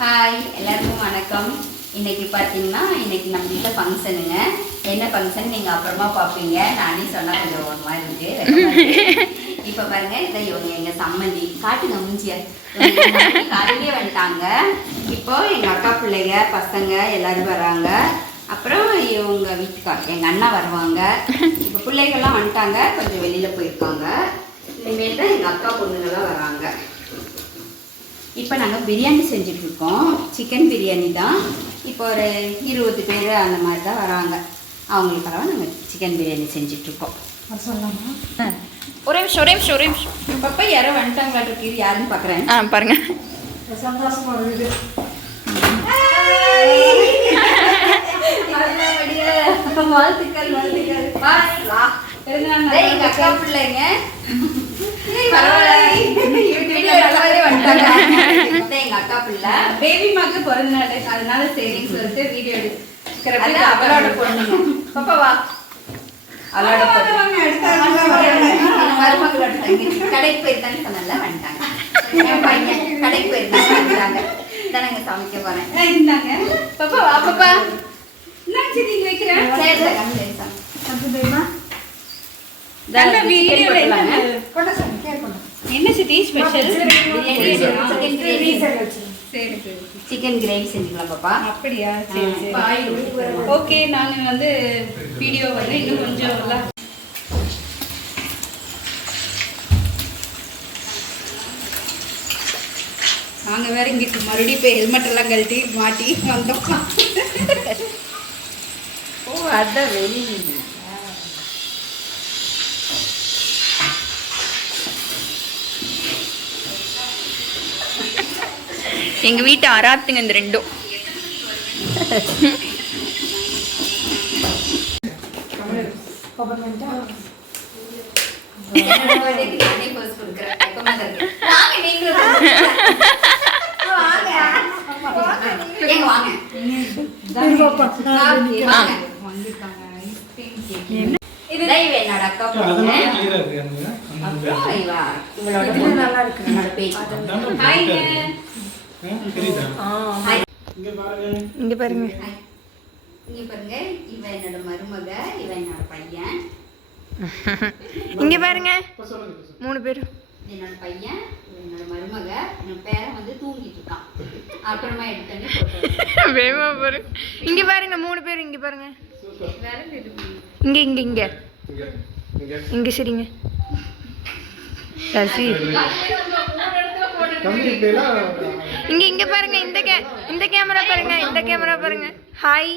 Hi எல்லாருக்கும் வணக்கம். இன்னைக்கு பார்த்தீங்கன்னா நம்ம வீட்டில் ஃபங்க்ஷனுங்க. என்ன ஃபங்க்ஷன் நீங்கள் அப்புறமா பார்ப்பீங்க. நானே சொன்னால் கொஞ்சம் ஒரு மாதிரி இருக்குது. இப்போ பாருங்க, இதை இவங்க எங்கள் சம்மந்தி காட்டுங்க மூஞ்சியா காலையிலே வந்துட்டாங்க. இப்போ எங்கள் அக்கா பிள்ளைங்க பசங்க எல்லோரும் வராங்க. அப்புறம் இவங்க வீட்டுக்கார் எங்கள் அண்ணா வருவாங்க. இப்போ பிள்ளைகள்லாம் வந்துட்டாங்க, கொஞ்சம் வெளியில் போயிருக்காங்க. இனிமேல் தான் எங்கள் அக்கா பொண்ணுங்கள்லாம் வராங்க. இப்போ நாங்கள் பிரியாணி செஞ்சிட்ருக்கோம். சிக்கன் பிரியாணி தான். இப்போ ஒரு 20 பேர் அந்த மாதிரி தான் வராங்க. அவங்களுக்காக நாங்கள் சிக்கன் பிரியாணி செஞ்சிட்ருக்கோம். சொல்லலாமா? ஒரே நிமிஷம். பப்பா யாரோ வந்துட்டாங்களா இருக்கு, யாருன்னு பார்க்குறேன். பாருங்க. சந்தோஷமா இருக்குது. வாழ்த்துக்கள். எங்கள் அக்கா பிள்ளைங்க எங்க அக்கா பிள்ளை பேபிமாக்கு பிறந்த நாள், அதனால சரின்னு சொல்லிட்டு வீடியோ எடுக்கிறப்ப அவளோட பொண்ணு பாப்பா வா, அவளோட மருமகளோட தங்கி கடைக்கு போயிருந்தான்னு சொன்னால வந்துட்டாங்க. என் பையன் கடைக்கு போயிருந்தாங்க வந்துட்டாங்க. இதான் நாங்க சமைக்க போறேன். இருந்தாங்க பாப்பா வா பாப்பா. என்ன நீங்க வைக்கிறேன்? சரி என்ன சிட்டி ஸ்பெஷல்? சிக்கன் கிரேவி செஞ்சுக்கலாம் பாப்பா. அப்படியா? சரி. ஓகே, நான் வீடியோ இன்னும் கொஞ்சம் நாங்கள் வேற இங்கிட்டு மறுபடியும் போய் ஹெல்மெட் எல்லாம் கழட்டி மாட்டி வந்தோம். ஓ அதான் வெளி எங்க வீட்டு அராத்துங்க இந்த ரெண்டும். என்னோட அக்கா பொண்ணு. இவளோட நல்லா இருக்கு. என்னோட பேச்சு இங்க பாருங்க. இவ என்னோட மருமக, இவ என்னோட பையன். இங்க பாருங்க, 3 பேர். என்னோட பையன், என்னோட மருமக, என்னோட பேரன் தூங்கிட்டு இருக்கான். அப்புறமா எடுத்து வேமா பாரு. இங்க பாருங்க 3 பேர். இங்க பாருங்க. இங்க இங்க இங்க இங்க சரிங்க. சசி இங்க இங்க பாருங்க. இந்த கேமரா பாருங்க. இந்த கேமரா பாருங்க. Hi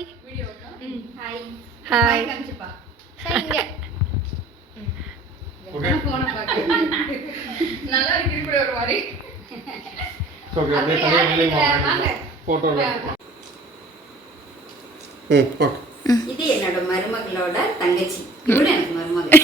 hi hi. இங்க நல்லா இருக்கு இப்படி ஒரு மாதிரி. ஓகே, அப்படியே தனியா வாங்க போட்டோ. இது என்னோட மருமகளோட தங்கச்சி. இவளும் எனக்கு மருமகள்.